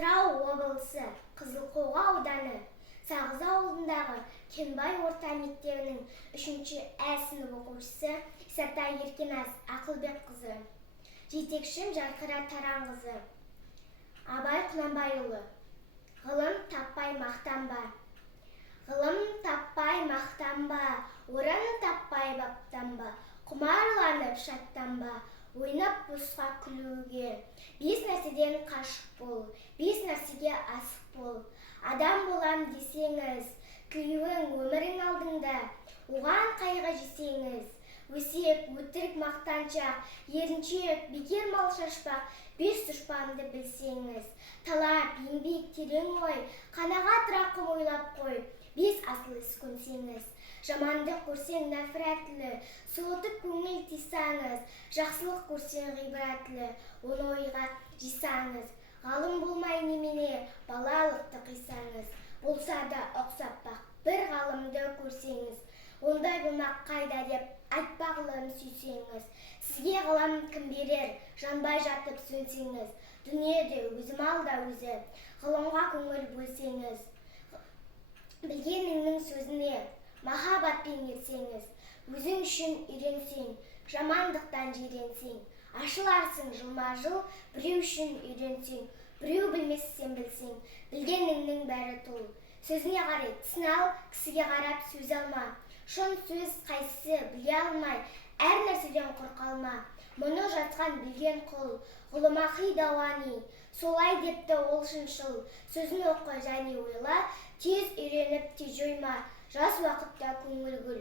Атырау облысы Қызылқоға ауданы Сағыз ауылындағы Кенбай орта мектебінің 3-ші Ә сынып оқушысы Исатай Еркеназ Ақылбекқызы. Жетекшім Жарқыра Таранқызы. Абай Құнанбайұлы. Ғылым таппай мақтанба. Ғылым таппай мақтанба, орын таппай баптанба, құмарланып шаттанба, ойнап босқа күлуге. 5 нәрседен қашық бол, 5 нәрсеге асық бол. Адам болам десеңіз, тілеуің өмірің алдыңда, оған қайғы жесеңіз. Өсек, өтірік, мақтаншақ, еріншек, бекер мал шашпақ, 5 дұшпанды білсеңіз. Талап, еңбек, терең ой, қанағат рақым ойлап қой. 5 асыл іс көнсеңіз. Жамандық көрсең нәфрәтлі, суытып көңіл тисаңыз. Жақсылық көрсең ғибратлы, оны ойға жисаңыз. Ғалым болмай немене, балалықты қисаңыз. Болса да ұқсап бақ, бір ғалымды көрсеңіз. Ондай болмақ қайда деп айтпағылын сүйсеңіз. Сізге ғалам кім берер, жанбай жатып сөнсеңіз. Дүниеде өзі малда өзі, ғылымға көңіл бөлсеңіз. Білгеніңнің сөзіне махаббатпен ерсеңіз. Өзің үшін үйренсең, жамандықтан жиренсең. Ашыларсың жылма-жыл, біреу үшін үйренсең. Біреу білмес сен білсең, білгеніңнің бәрі тұл. Сөзіне қарай сынал, кісіге қарап сөз алма. Шын сөз қайсысы біле алмай, әр нәрседен қорқалма. Мұны жатқан білген құл, ғұлымақи дауани. Солай депті ол шыншыл, сөзін оқы және ойла, тез үйреніп тез жойма, жас уақытта көңіл гүл.